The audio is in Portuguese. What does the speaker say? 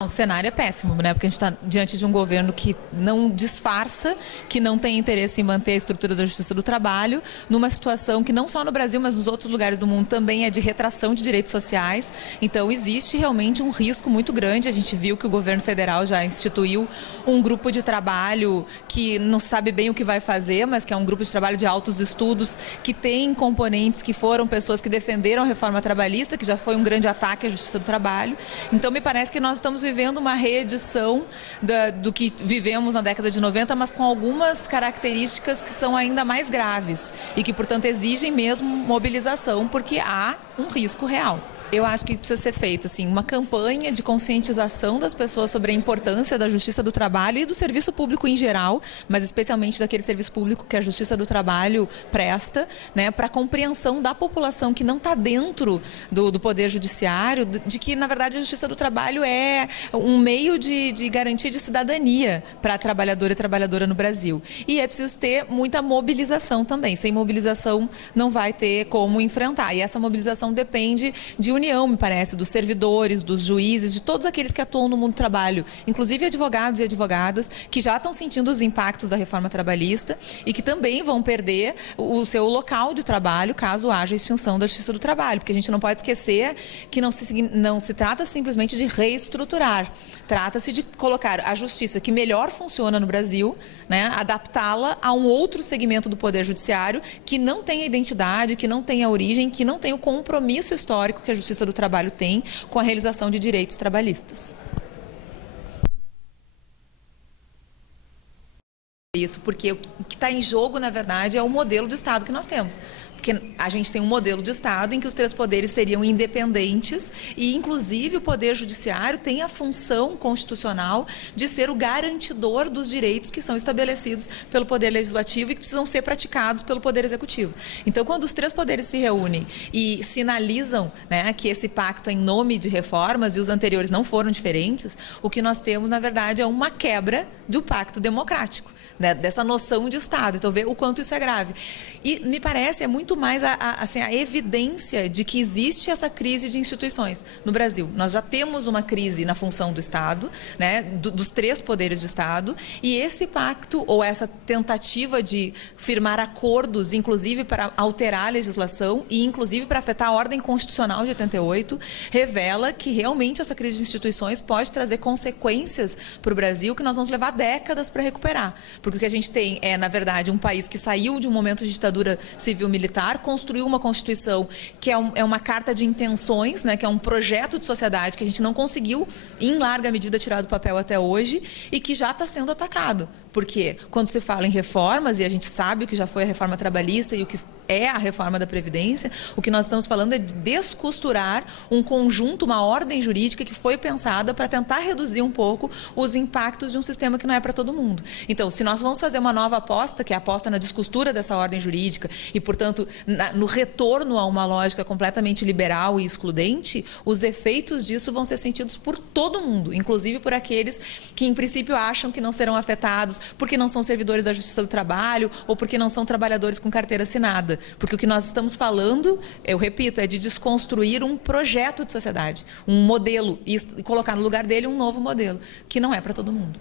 O cenário é péssimo, né? Porque a gente está diante de um governo que não disfarça, que não tem interesse em manter a estrutura da justiça do trabalho, numa situação que não só no Brasil, mas nos outros lugares do mundo também é de retração de direitos sociais. Então existe realmente um risco muito grande. A gente viu que o governo federal já instituiu um grupo de trabalho que não sabe bem o que vai fazer, mas que é um grupo de trabalho de altos estudos, que tem componentes que foram pessoas que defenderam a reforma trabalhista, que já foi um grande ataque à justiça do trabalho. Então me parece que nós estamos vivendo uma reedição do que vivemos na década de 90, mas com algumas características que são ainda mais graves e que, portanto, exigem mesmo mobilização, porque há um risco real. Eu acho que precisa ser feita assim, uma campanha de conscientização das pessoas sobre a importância da justiça do trabalho e do serviço público em geral, mas especialmente daquele serviço público que a justiça do trabalho presta, né, para a compreensão da população que não está dentro do poder judiciário, de que, na verdade, a justiça do trabalho é um meio de garantia de cidadania para a trabalhadora e trabalhadora no Brasil. E é preciso ter muita mobilização também. Sem mobilização não vai ter como enfrentar. E essa mobilização depende de união, me parece, dos servidores, dos juízes, de todos aqueles que atuam no mundo do trabalho, inclusive advogados e advogadas, que já estão sentindo os impactos da reforma trabalhista e que também vão perder o seu local de trabalho caso haja extinção da justiça do trabalho, porque a gente não pode esquecer que não se trata simplesmente de reestruturar, trata-se de colocar a justiça que melhor funciona no Brasil, né, adaptá-la a um outro segmento do Poder Judiciário que não tem a identidade, que não tem a origem, que não tem o compromisso histórico que a Justiça do Trabalho tem com a realização de direitos trabalhistas. Isso porque o que está em jogo, na verdade, é o modelo de Estado que nós temos. Porque a gente tem um modelo de Estado em que os três poderes seriam independentes e, inclusive, o Poder Judiciário tem a função constitucional de ser o garantidor dos direitos que são estabelecidos pelo Poder Legislativo e que precisam ser praticados pelo Poder Executivo. Então, quando os três poderes se reúnem e sinalizam, né, que esse pacto é em nome de reformas e os anteriores não foram diferentes, o que nós temos, na verdade, é uma quebra do pacto democrático, né, dessa noção de Estado. Então, vê o quanto isso é grave. E me parece, é muito mais assim, a evidência de que existe essa crise de instituições no Brasil. Nós já temos uma crise na função do Estado, né, dos três poderes de Estado, e esse pacto ou essa tentativa de firmar acordos, inclusive para alterar a legislação e inclusive para afetar a ordem constitucional de 88, revela que realmente essa crise de instituições pode trazer consequências para o Brasil que nós vamos levar décadas para recuperar. Porque o que a gente tem é, na verdade, um país que saiu de um momento de ditadura civil-militar, construiu uma Constituição que é uma carta de intenções, né, que é um projeto de sociedade que a gente não conseguiu, em larga medida, tirar do papel até hoje e que já está sendo atacado. Porque quando se fala em reformas, e a gente sabe o que já foi a reforma trabalhista e o que é a reforma da Previdência, o que nós estamos falando é de descosturar um conjunto, uma ordem jurídica que foi pensada para tentar reduzir um pouco os impactos de um sistema que não é para todo mundo. Então, se nós vamos fazer uma nova aposta, que é a aposta na descostura dessa ordem jurídica e, portanto, no retorno a uma lógica completamente liberal e excludente, os efeitos disso vão ser sentidos por todo mundo, inclusive por aqueles que, em princípio, acham que não serão afetados porque não são servidores da Justiça do Trabalho ou porque não são trabalhadores com carteira assinada. Porque o que nós estamos falando, eu repito, é de desconstruir um projeto de sociedade, um modelo e colocar no lugar dele um novo modelo, que não é para todo mundo.